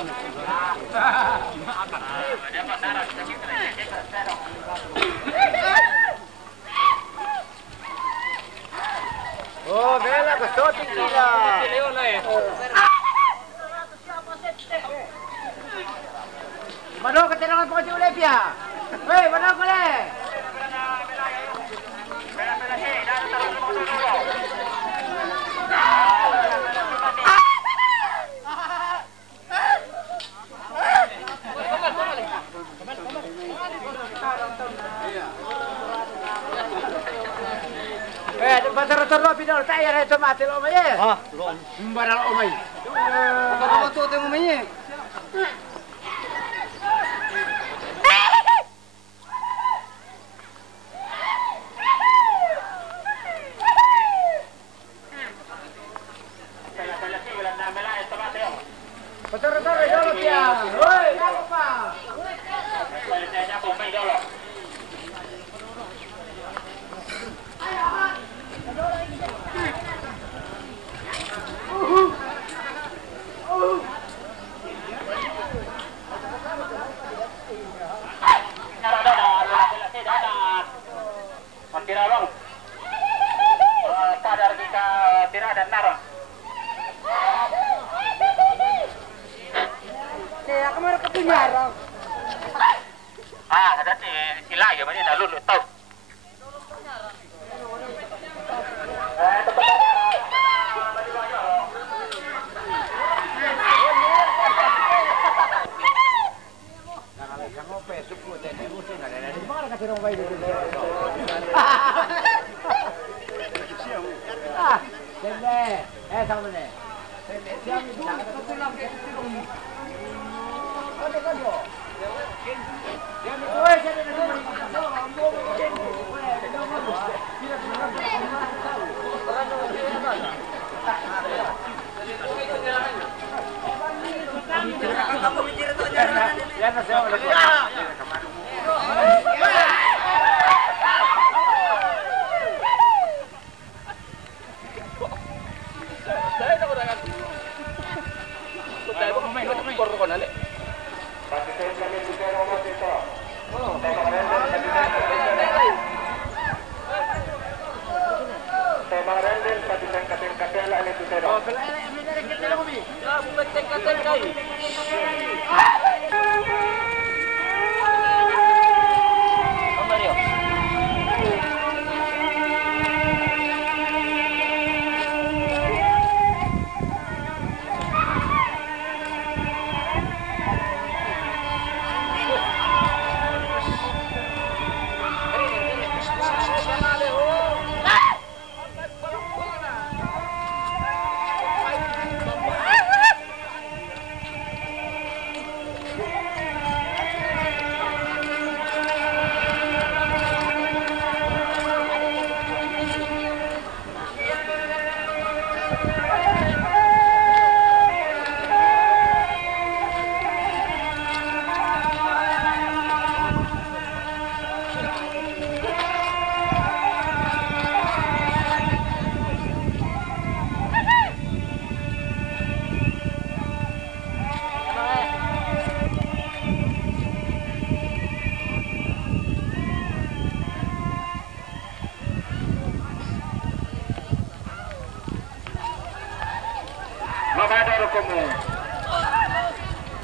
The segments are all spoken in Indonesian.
Oh, bella, questo tequila. Mano, ketenangan pokoknya boleh pia. Hei, mana boleh? Pasar-pasar pinol tayo na tomate lo may. Ah, lo. Mbara lo may. Mbara lo to may. Pasar-pasar dolo pia. Hoy, ako pa. Tiralong. Sadar kita tira dan narong. Saya kemarin kepunyarang. Ah, ada sila ya mana dah lulu tahu.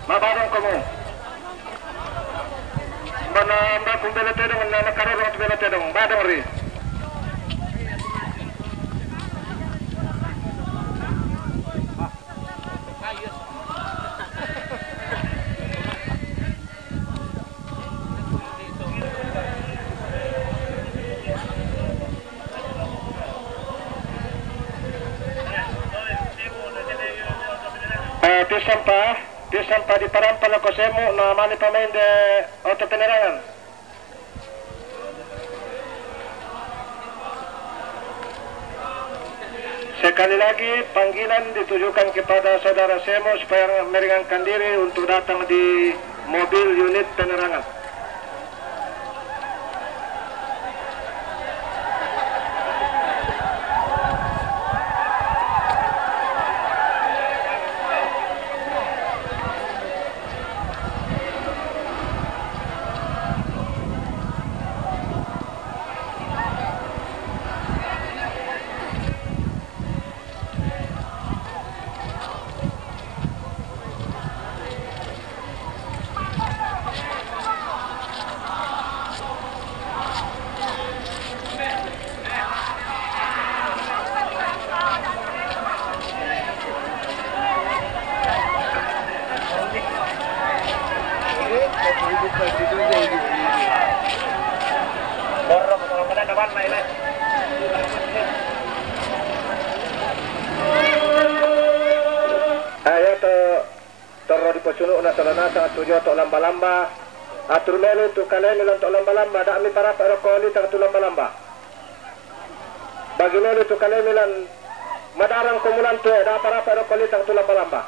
Mabadong kamu. Mana mbak kumbela tedong na karero at bela tedong badong ri. Disampa di parampal ako semu na mani pamain de auto penerangan. Sekali lagi panggilan ditujukan kepada saudara Semo supaya meringankan diri untuk datang di mobil unit penerangan. Daya toro di posuno na salana sa tujuh to lamba-lamba. Atur melu tu kalian milan to lamba-lamba. Da mi para koli tak tu lamba-lamba. Bagi melu tu kalian milan madarang kumulan tu da para koli tak tu lamba-lamba.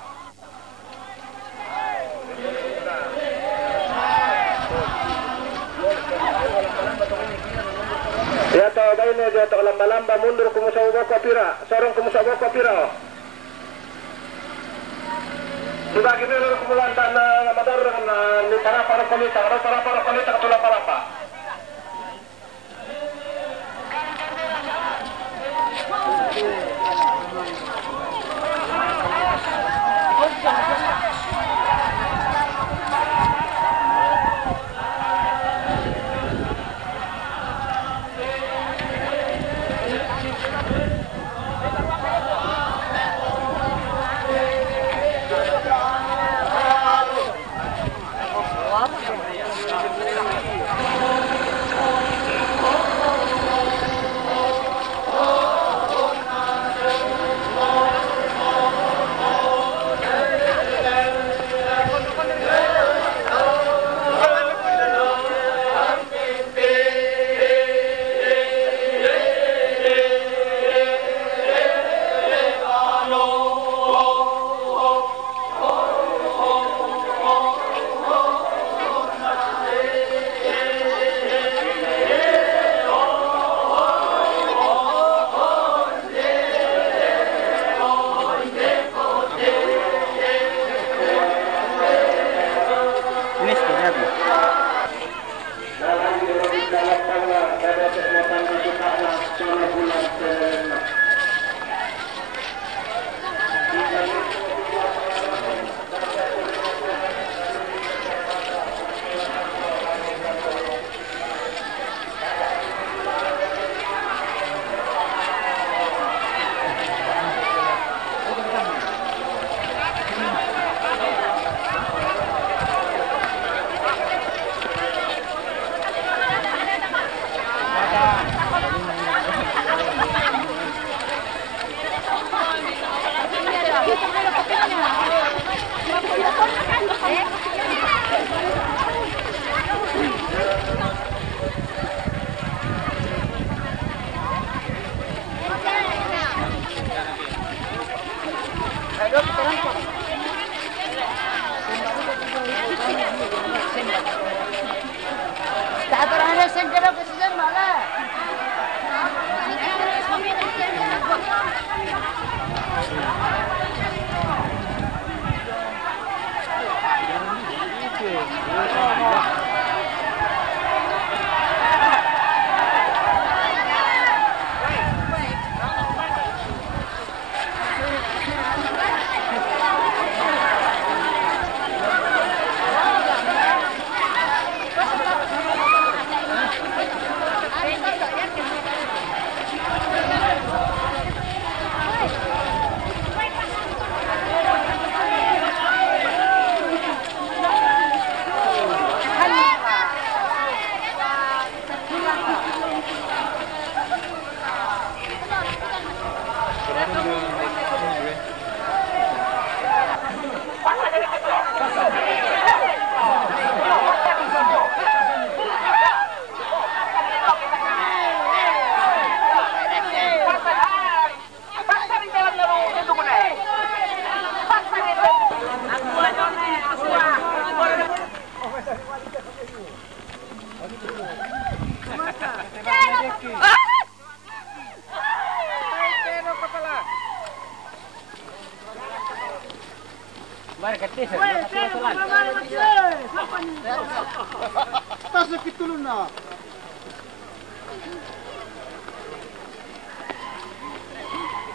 Ya tahu bayi ni dia tak lamba-lamba mundur kumusawa boko pira, sorong kumusawa boko pira. Sudah gini lalu kumulan tanah madar ni para kolita, para kolita tu lamba-lamba.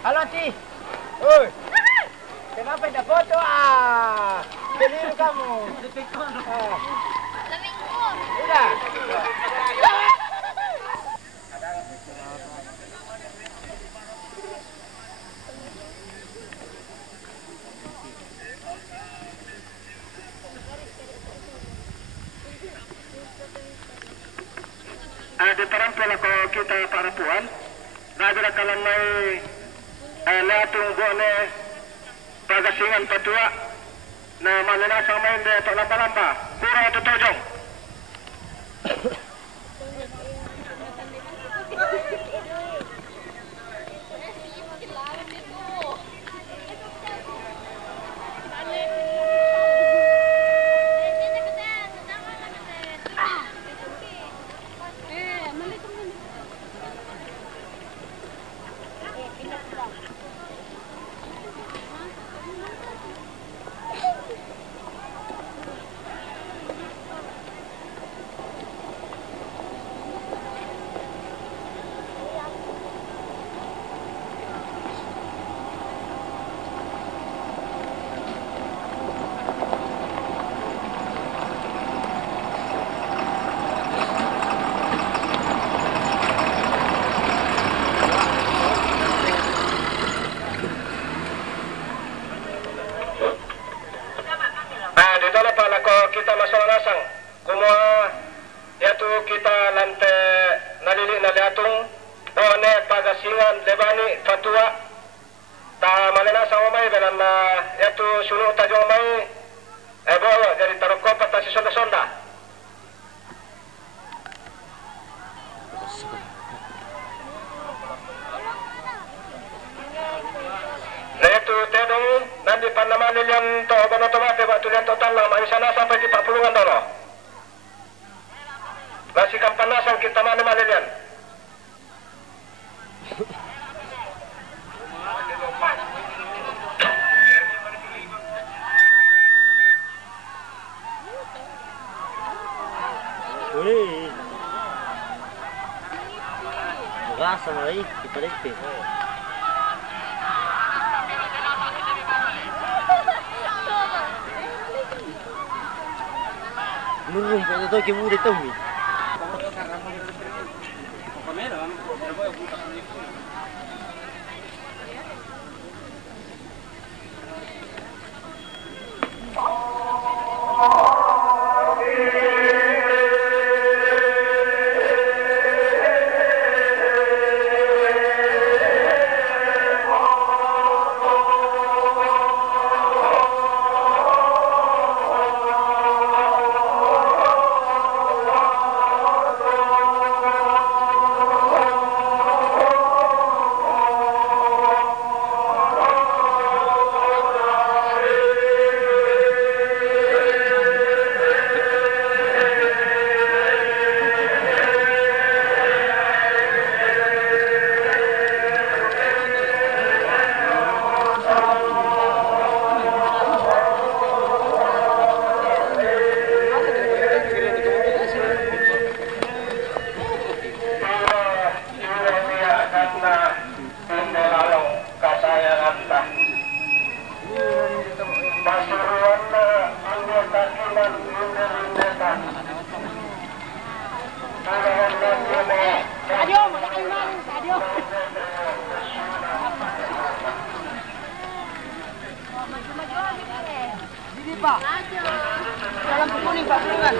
Halo, Ti. Oi. Kenapa tidak foto? Keliru kamu. Udah. Diterampil ako kita para puan. Nagara kalan may latung buwan Pagasingan Patua na malinasang main de palampa-lampa. Kurang ito tojong. Kita masalah nasang kumua yaitu kita lante nalili naliatung one Pagasingan Lebani Patua ta malinasang umay dalam yaitu sunu tajong umay bawa dari taroko patasi sonda-sonda na yaitu tedong nanti panamanin yang to otomatis waktu lihat total lah masih sana sampai di 40-an dolar. Masih kampanasan kita mana-mana lihat. Wih, rasa lagi kita lihat. Merumput itu kayak mudah tuh mi. Pak. Dalam kuning Pak bukan.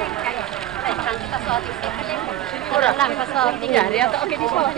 Kita soal itu. Kurang lah pasal 3 hari atau oke di bawah.